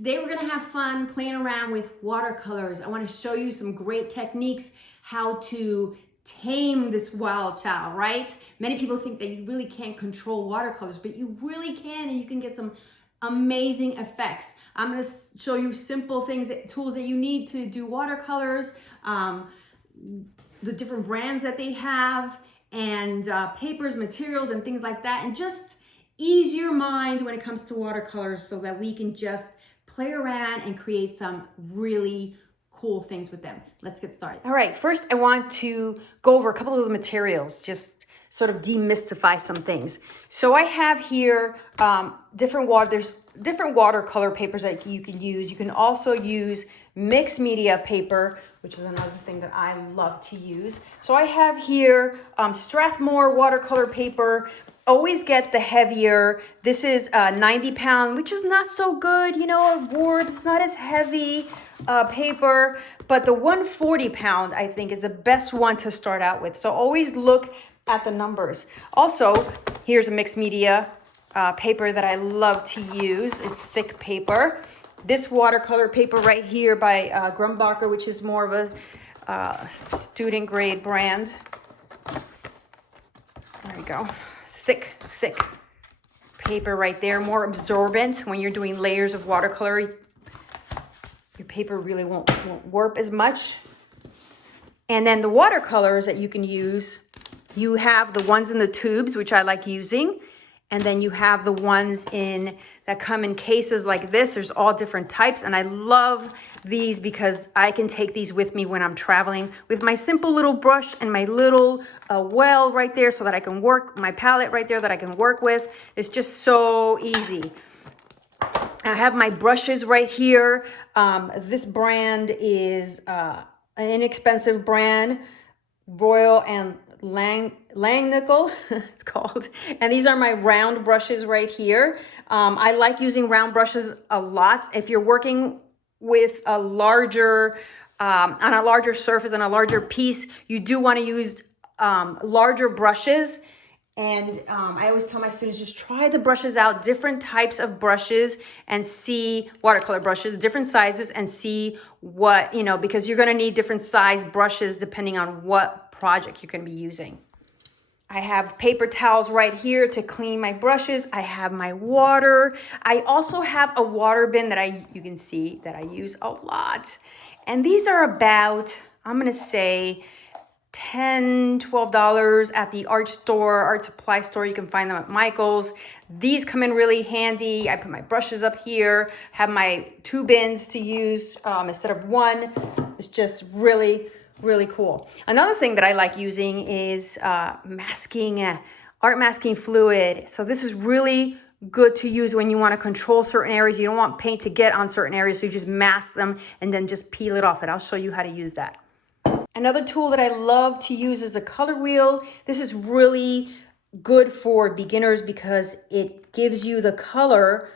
Today we're gonna have fun playing around with watercolors. I wanna show you some great techniques how to tame this wild child, right? Many people think that you really can't control watercolors, but you really can, and you can get some amazing effects. I'm gonna show you simple things, tools that you need to do watercolors, the different brands that they have, and papers, materials, and things like that, and just ease your mind when it comes to watercolors so that we can just play around and create some really cool things with them. Let's get started. All right, first I want to go over a couple of the materials, just sort of demystify some things. So I have here there's different watercolor papers that you can use. You can also use mixed media paper, which is another thing that I love to use. So I have here Strathmore watercolor paper. Always get the heavier. This is 90 pound, which is not so good, you know, warp. It's not as heavy paper, but the 140 pound, I think, is the best one to start out with. So always look at the numbers. Also, here's a mixed media paper that I love to use. Is thick paper. This watercolor paper right here by Grumbacher, which is more of a student grade brand. There you go. Thick paper right there, more absorbent. When you're doing layers of watercolor, your paper really won't warp as much. And then the watercolors that you can use, you have the ones in the tubes, which I like using, and then you have the ones that come in cases like this. There's all different types, and I love these because I can take these with me when I'm traveling with my simple little brush and my little well right there, so that I can work, my palette right there that I can work with. It's just so easy. I have my brushes right here. This brand is an inexpensive brand, Royal and Langnickel, it's called. And these are my round brushes right here. I like using round brushes a lot. If you're working with a larger, on a larger surface and a larger piece, you do want to use larger brushes. And I always tell my students, just try the brushes out, different types of brushes, and see watercolor brushes, different sizes, and see what, you know, because you're going to need different size brushes depending on what project you're going to be using. I have paper towels right here to clean my brushes. I have my water. I also have a water bin that you can see that I use a lot. And these are about, I'm going to say, $10, $12 at the art supply store. You can find them at Michael's. These come in really handy. I put my brushes up here, have my 2 bins to use instead of 1. It's just really cool. Another thing that I like using is art masking fluid. So this is really good to use when you want to control certain areas. You don't want paint to get on certain areas, so you just mask them and then just peel it off. And I'll show you how to use that. Another tool that I love to use is a color wheel. This is really good for beginners because it gives you the color,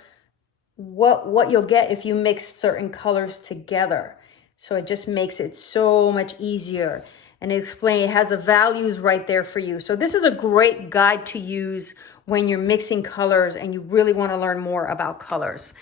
what you'll get if you mix certain colors together. So it just makes it so much easier. And it has the values right there for you. So this is a great guide to use when you're mixing colors and you really want to learn more about colors.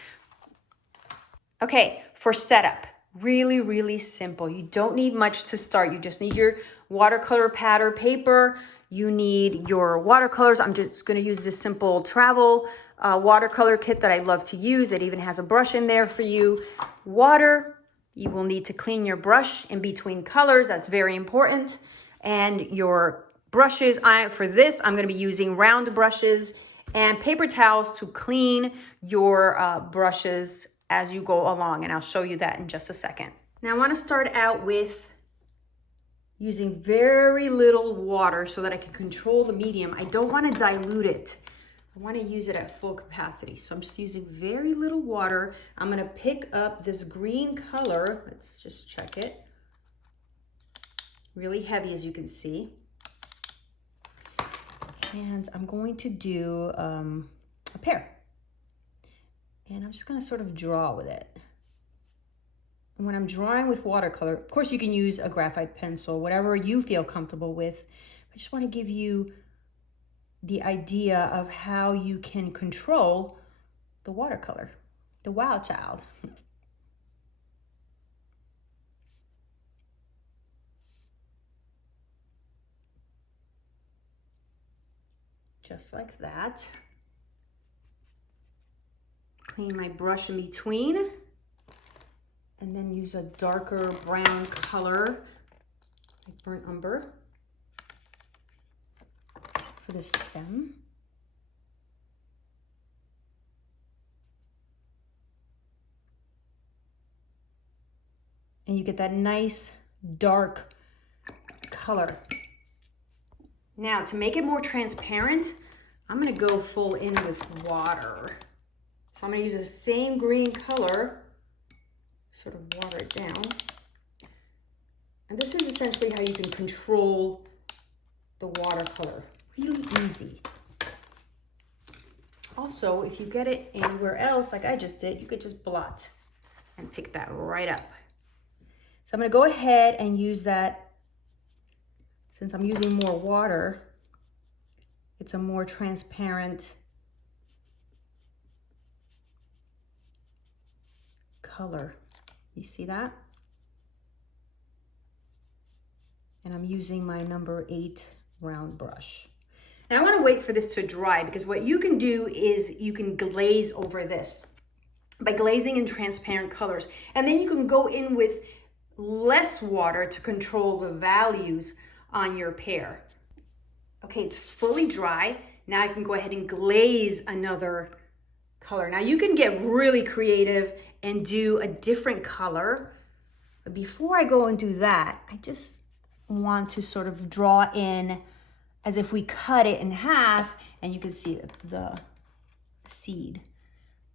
Okay, for setup. Really simple. You don't need much to start. You just need your watercolor pad or paper. You need your watercolors. I'm just going to use this simple travel watercolor kit that I love to use. It even has a brush in there for you. Water. You will need to clean your brush in between colors. That's very important. And your brushes. For this, I'm going to be using round brushes and paper towels to clean your brushes as you go along, and I'll show you that in just a second. Now I want to start out with using very little water so that I can control the medium. I don't want to dilute it. I want to use it at full capacity. So I'm just using very little water. I'm going to pick up this green color. Let's just check it. Really heavy, as you can see. And I'm going to do a pear. And I'm just going to sort of draw with it. And when I'm drawing with watercolor, of course you can use a graphite pencil, whatever you feel comfortable with. I just want to give you the idea of how you can control the watercolor. the wild child. Just like that. Clean my brush in between, and then use a darker brown color, like burnt umber, for the stem. And you get that nice dark color. Now, to make it more transparent, I'm gonna go full in with water. So I'm gonna use the same green color, sort of water it down. And this is essentially how you can control the watercolor. Really easy. Also, if you get it anywhere else, like I just did, you could just blot and pick that right up. So I'm gonna go ahead and use that. Since I'm using more water, it's a more transparent color. You see that? And I'm using my number 8 round brush. Now I want to wait for this to dry, because what you can do is you can glaze over this by glazing in transparent colors. And then you can go in with less water to control the values on your pear. Okay, it's fully dry. Now I can go ahead and glaze another color. Now you can get really creative and do a different color. But before I go and do that, I just want to sort of draw in as if we cut it in half, and you can see the seed.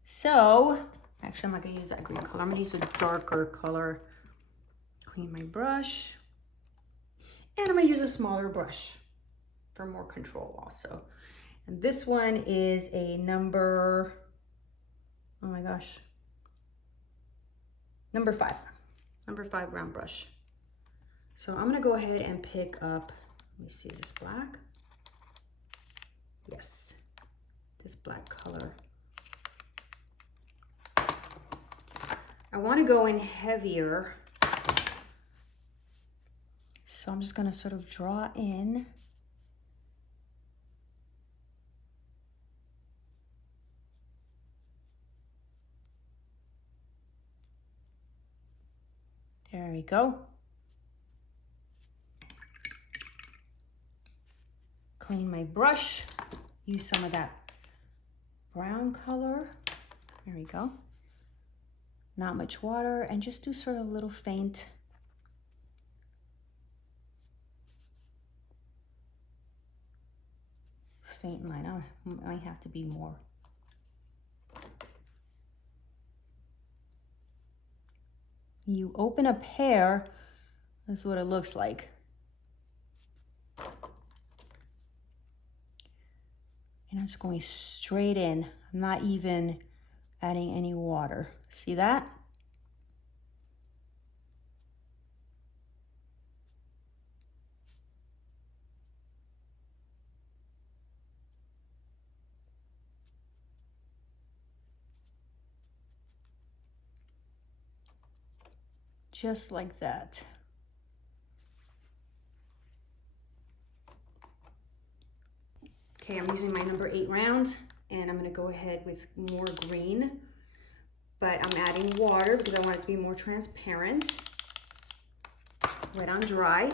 So, actually I'm not gonna use that green color. I'm gonna use a darker color. Clean my brush. And I'm gonna use a smaller brush for more control also. And this one is a number, oh my gosh, number 5 round brush. So I'm gonna go ahead and pick up, let me see, this black. Yes, this black color. I wanna go in heavier. So I'm just gonna sort of draw in. There we go. Clean my brush, use some of that brown color. There we go. Not much water, and just do sort of a little faint line. I might have to be more. You open a pear, this is what it looks like. And I'm just going straight in. I'm not even adding any water. See that? Just like that. Okay, I'm using my number 8 round, and I'm gonna go ahead with more green, but I'm adding water because I want it to be more transparent. Wet on dry.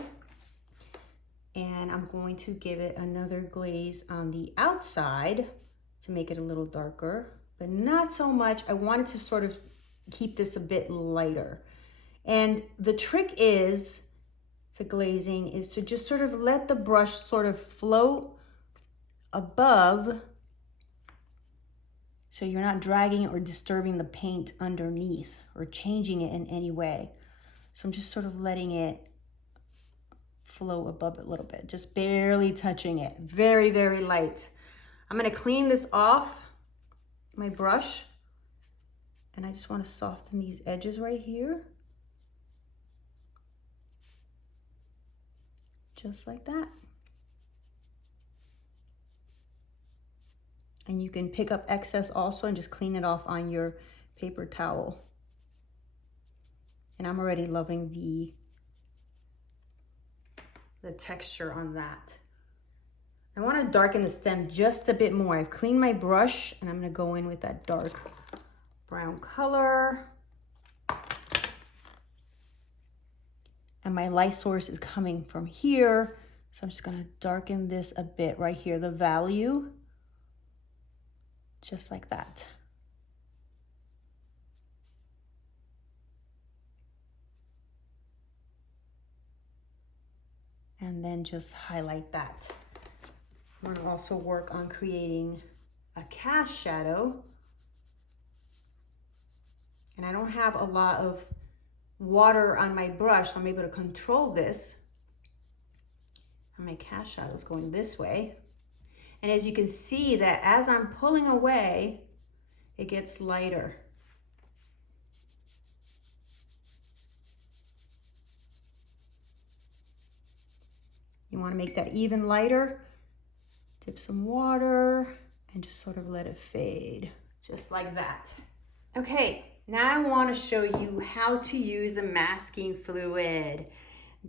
And I'm going to give it another glaze on the outside to make it a little darker, but not so much. I wanted to sort of keep this a bit lighter. And the trick is to glazing is to just sort of let the brush sort of float above, so you're not dragging or disturbing the paint underneath or changing it in any way. So I'm just sort of letting it flow above it a little bit, just barely touching it, very, very light. I'm gonna clean this off my brush, and I just wanna soften these edges right here. Just like that. And you can pick up excess also and just clean it off on your paper towel. And I'm already loving the texture on that. I want to darken the stem just a bit more. I've cleaned my brush and I'm going to go in with that dark brown color. And my light source is coming from here. So I'm just going to darken this a bit right here, the value, just like that. And then just highlight that. I'm going to also work on creating a cast shadow. And I don't have a lot of water on my brush, so I'm able to control this. And my cast shadow is going this way. And as you can see that as I'm pulling away, it gets lighter. You want to make that even lighter. Dip some water and just sort of let it fade, just like that. Okay, now I want to show you how to use a masking fluid.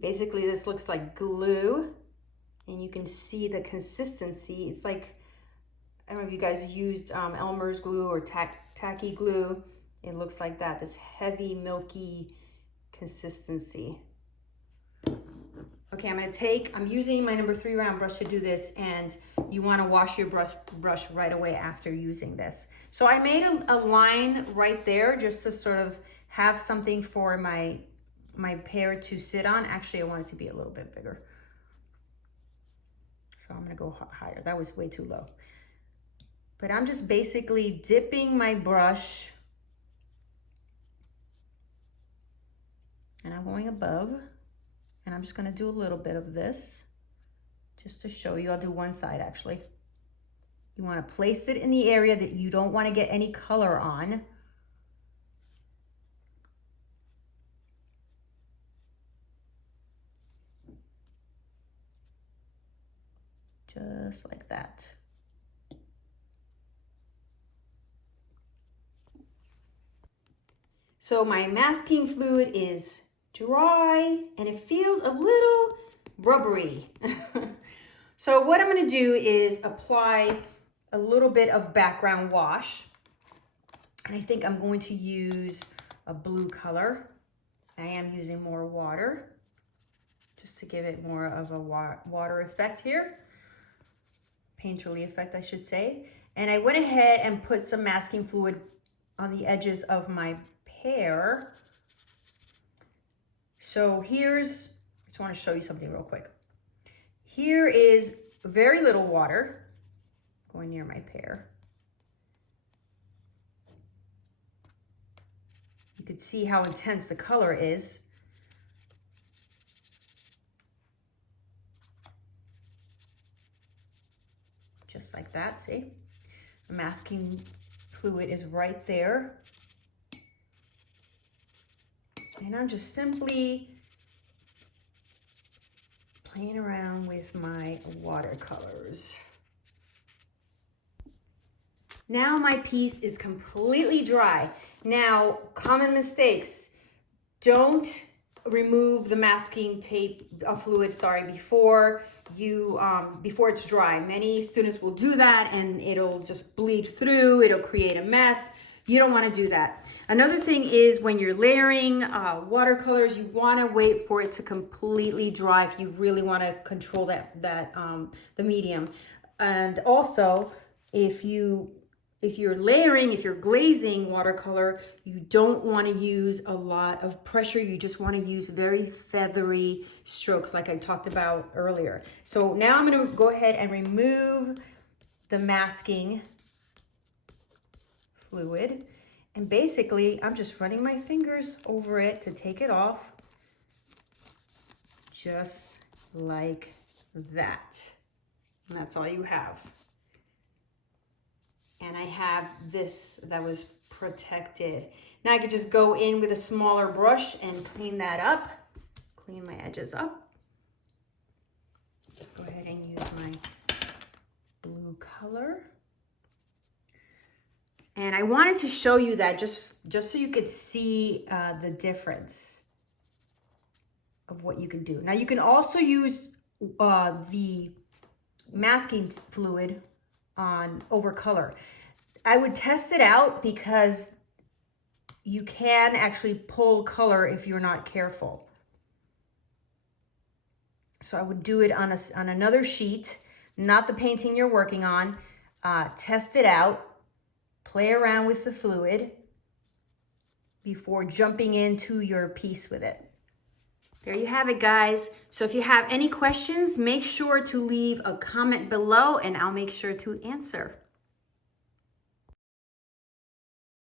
Basically, this looks like glue, and you can see the consistency. It's like, I don't know if you guys used Elmer's glue or tacky glue. It looks like that, this heavy, milky consistency. Okay, I'm using my number 3 round brush to do this, and you want to wash your brush right away after using this. So I made a line right there just to sort of have something for my pear to sit on. Actually, I want it to be a little bit bigger. So I'm gonna go higher. That was way too low. But I'm just basically dipping my brush, and I'm going above. And I'm just gonna do a little bit of this just to show you. I'll do one side actually. You wanna place it in the area that you don't wanna get any color on. Just like that. So my masking fluid is dry and it feels a little rubbery. So what I'm going to do is apply a little bit of background wash. And I think I'm going to use a blue color. I am using more water just to give it more of a water effect here. Painterly effect, I should say. And I went ahead and put some masking fluid on the edges of my pear. So I just want to show you something real quick. Here is very little water going near my pear. You can see how intense the color is. Just like that, see? The masking fluid is right there. And I'm just simply playing around with my watercolors. Now my piece is completely dry. Now, common mistakes. Don't remove the masking fluid, before it's dry. Many students will do that and it'll just bleed through, it'll create a mess. You don't want to do that. Another thing is when you're layering watercolors, you want to wait for it to completely dry if you really want to control the medium. And also, if you're glazing watercolor, you don't want to use a lot of pressure. You just want to use very feathery strokes like I talked about earlier. So now I'm going to go ahead and remove the masking fluid. And basically, I'm just running my fingers over it to take it off. Just like that. And that's all you have. And I have this that was protected. Now I could just go in with a smaller brush and clean that up. Clean my edges up. Go ahead and use my blue color. And I wanted to show you that just so you could see the difference of what you can do. Now you can also use the masking fluid on over color. I would test it out because you can actually pull color if you're not careful. So I would do it on another sheet, not the painting you're working on. Test it out, play around with the fluid before jumping into your piece with it. There you have it, guys. So if you have any questions, make sure to leave a comment below and I'll make sure to answer.